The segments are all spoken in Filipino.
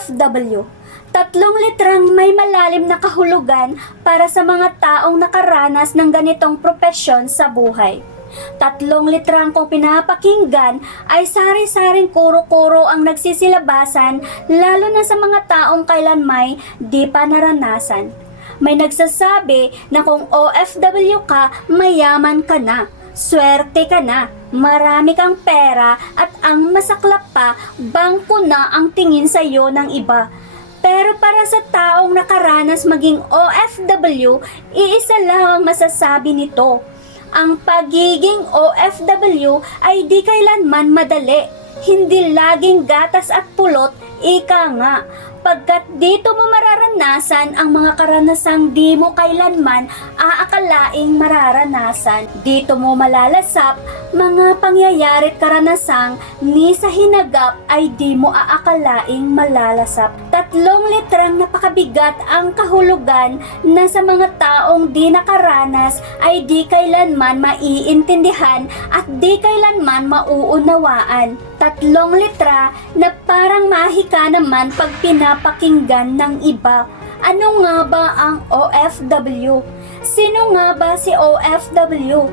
OFW. Tatlong litrang may malalim na kahulugan para sa mga taong nakaranas ng ganitong propesyon sa buhay. Tatlong litrang kung pinapakinggan ay sari-saring kuro-kuro ang nagsisilabasan lalo na sa mga taong kailan may di pa naranasan. May nagsasabi na kung OFW ka, mayaman ka na, swerte ka na, marami kang pera at ang masaklap pa, bangko na ang tingin sa iyo ng iba. Pero para sa taong nakaranas maging OFW, iisa lang ang masasabi nito. Ang pagiging OFW ay di kailanman madali. Hindi laging gatas at pulot, ika nga. Pagkat dito mo mararanasan ang mga karanasang di mo kailanman aakalaing mararanasan. Dito mo malalasap mga pangyayari at karanasang ni sa hinagap ay di mo aakalaing malalasap. Tatlong litrang napakabigat ang kahulugan na sa mga taong di nakaranas ay di kailanman maiintindihan at di kailanman mauunawaan. Tatlong litra na parang mahika naman pag pinapakinggan ng iba. Ano nga ba ang OFW? Sino nga ba si OFW?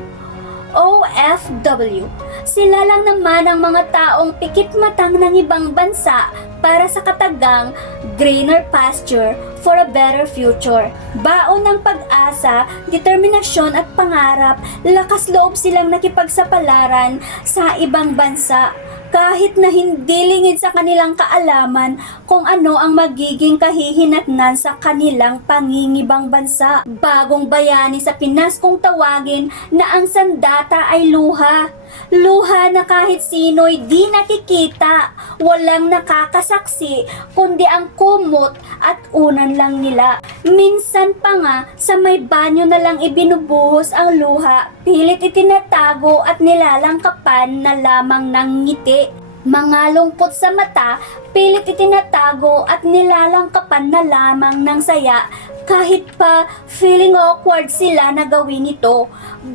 OFW. Sila lang naman ang mga taong pikit matang ng ibang bansa para sa katagang greener pasture for a better future. Baon ng pag-asa, determinasyon at pangarap, lakas loob silang nakipagsapalaran sa ibang bansa kahit na hindi lingid sa kanilang kaalaman kung ano ang magiging kahihinatnan sa kanilang pangingibang bansa. Bagong bayani sa Pinas kung tawagin na ang sandata ay luha. Luha na kahit sino'y di nakikita, walang nakakasaksi, kundi ang kumot at unan lang nila. Minsan pa nga, sa may banyo na lang ibinubuhos ang luha, pilit itinatago at nilalangkapan na lamang ng ngiti. Mga lungkot sa mata, pilit itinatago at nilalangkapan na lamang ng saya kahit pa feeling awkward sila na gawin ito.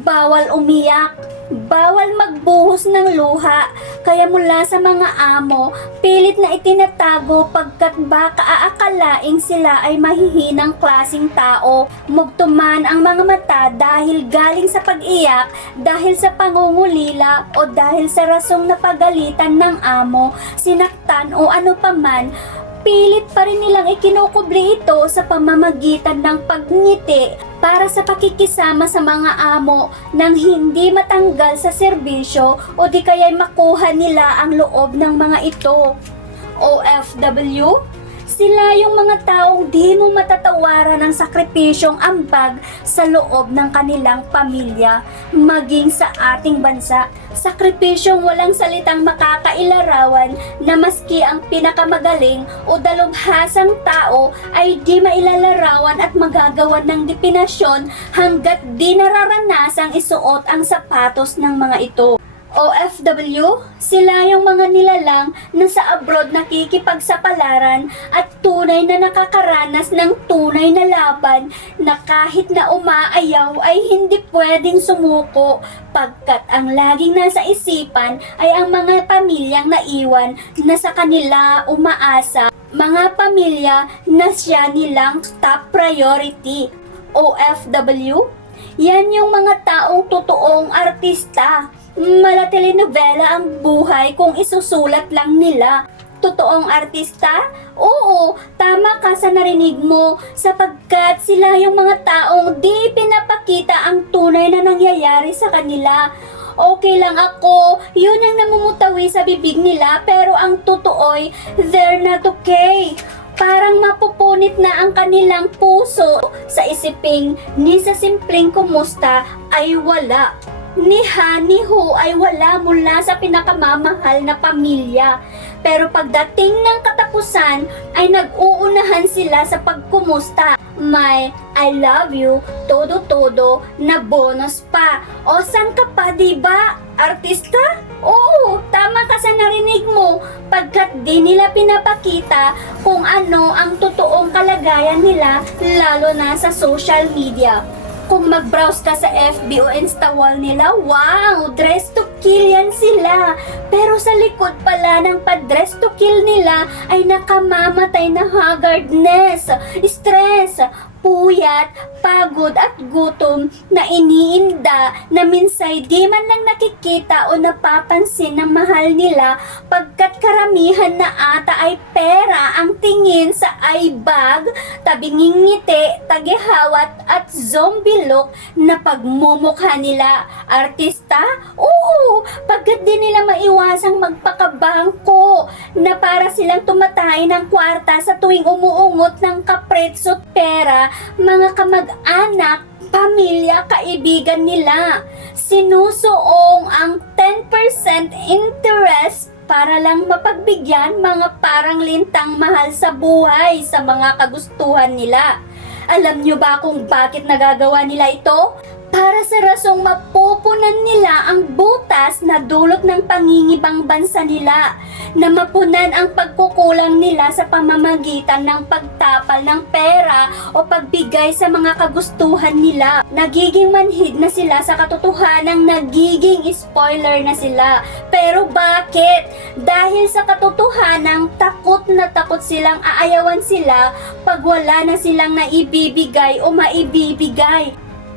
Bawal umiyak, bawal magbuhos ng luha, kaya mula sa mga amo, pilit na itinatago pagkat baka aakalaing sila ay mahihinang klasing tao. Mugtuman ang mga mata dahil galing sa pag-iyak, dahil sa pangungulila o dahil sa rasong napagalitan ng amo, sinaktan o ano paman, pilit pa rin nilang ikinukubli ito sa pamamagitan ng pagngiti para sa pakikisama sa mga amo nang hindi matanggal sa serbisyo o di kaya'y makuha nila ang loob ng mga ito. OFW? Sila yung mga taong di mo matatawaran ng sakripisyong ambag sa loob ng kanilang pamilya, maging sa ating bansa. Sakripisyong walang salitang makakailarawan na maski ang pinakamagaling o dalubhasang tao ay di mailalarawan at magagawan ng depinasyon hanggat di nararanasang isuot ang sapatos ng mga ito. OFW, sila yung mga nilalang na sa abroad nakikipagsapalaran at tunay na nakakaranas ng tunay na laban na kahit na umaayaw ay hindi pwedeng sumuko pagkat ang laging nasa isipan ay ang mga pamilyang naiwan na sa kanila umaasa mga pamilya na siya nilang top priority. OFW, yan yung mga taong totoong artista. Mala telenovela ang buhay kung isusulat lang nila. Totoong artista? Oo, tama ka sa narinig mo sapagkat sila yung mga taong di pinapakita ang tunay na nangyayari sa kanila. Okay lang ako, yun ang namumutawi sa bibig nila pero ang totoo'y they're not okay. Parang mapupunit na ang kanilang puso sa isiping ni sa simpleng kumusta ay wala. Ni ha, ho ay wala mula sa pinakamamahal na pamilya. Pero pagdating ng katapusan ay nag-uunahan sila sa pagkumusta. May I love you, todo-todo na bonus pa. O san ka pa, di ba? Artista? Oo, tama ka sa narinig mo. Pagkat di nila pinapakita kung ano ang totoong kalagayan nila lalo na sa social media. Kung mag-browse ka sa FB o Insta wall nila, wow, dress to kill yan sila. Pero sa likod pala ng pa-dress to kill nila ay nakamamatay na haggardness, stress, puyat, pagod at gutom na iniinda na minsay di man lang nakikita o napapansin ng mahal nila pagkat karamihan na ata ay pera ang tingin sa eye bag, tabinging ngiti, tagihawat at zombie look na pagmumukha nila. Artista? Oo! Pagkat di nila maiwasang magpakabangko na para silang tumatay ng kwarta sa tuwing umuungot ng kapretso pera, mga kamag-anak, pamilya, kaibigan nila. Sinusuong ang 10% interest para lang mapagbigyan mga parang lintang mahal sa buhay sa mga kagustuhan nila. Alam nyo ba kung bakit nagagawa nila ito? Para sa rasong mapupunan nila ang butas na dulot ng pangingibang bansa nila na mapunan ang pagkukulang nila sa pamamagitan ng pagtapal ng pera o pagbigay sa mga kagustuhan nila. Nagiging manhid na sila sa katotohanang nagiging spoiler na sila. Pero bakit? Dahil sa katotohanang takot na takot silang aayawan sila pag wala na silang naibibigay o maibibigay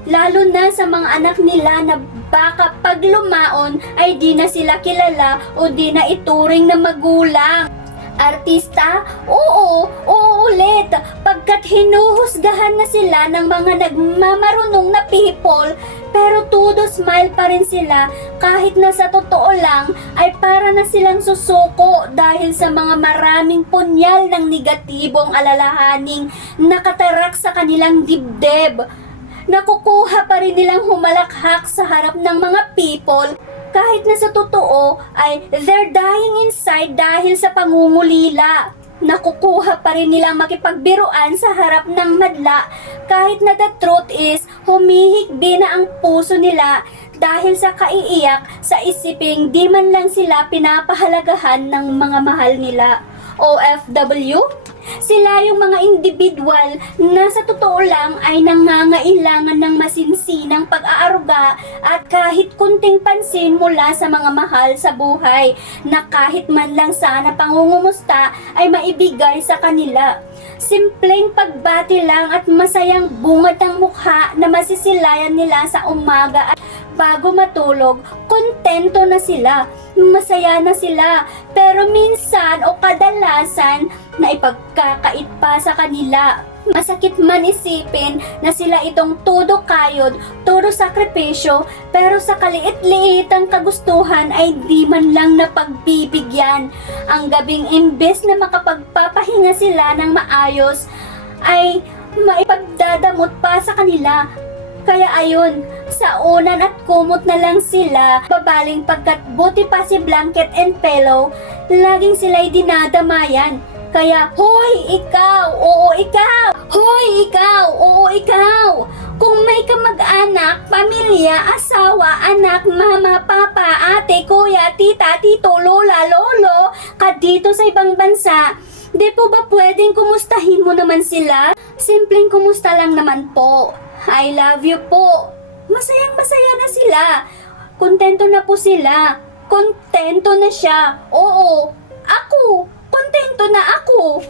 lalo na sa mga anak nila na baka pag lumaon ay di na sila kilala o di na ituring na magulang. Artista? Oo, oo ulit. Pagkat hinuhusgahan na sila ng mga nagmamarunong na people, pero todo smile pa rin sila kahit na sa totoo lang ay para na silang susuko dahil sa mga maraming punyal ng negatibong alalahaning nakatarak sa kanilang dibdib nakukuha pa rin nilang humalakhak sa harap ng mga people kahit na sa totoo ay they're dying inside dahil sa pangungulila. Nakukuha pa rin nilang makipagbiruan sa harap ng madla kahit na the truth is humihikbi na ang puso nila dahil sa kaiiyak sa isiping di man lang sila pinapahalagahan ng mga mahal nila. OFW? Sila yung mga individual na sa totoo lang ay nangangailangan ng masinsinang pag-aaruga at kahit kunting pansin mula sa mga mahal sa buhay na kahit man lang sana pangungumusta ay maibigay sa kanila. Simpleng pagbati lang at masayang bungad ng mukha na masisilayan nila sa umaga at bago matulog, kontento na sila, masaya na sila. Pero minsan o kadalasan na ipagkakait pa sa kanila. Masakit man isipin na sila itong todo kayod, todo sakripisyo, pero sa kaliit-liitang kagustuhan ay di man lang napagbibigyan. Ang gabing imbes na makapagpapahinga sila ng maayos, ay maipagdadamot pa sa kanila. Kaya ayun, sa unan at kumot na lang sila, babaling pagkat buti pa si blanket and pillow, laging sila'y dinadamayan. Kaya, hoy, ikaw, oo, ikaw, hoy, ikaw, oo, ikaw. Kung may kamag-anak, pamilya, asawa, anak, mama, papa, ate, kuya, tita, tito, lola, lolo, ka dito sa ibang bansa, di po ba pwedeng kumustahin mo naman sila? Simpleng kumusta lang naman po. I love you po. Masayang masaya na sila. Kontento na po sila. Kontento na siya. Oo, ako. Na ako.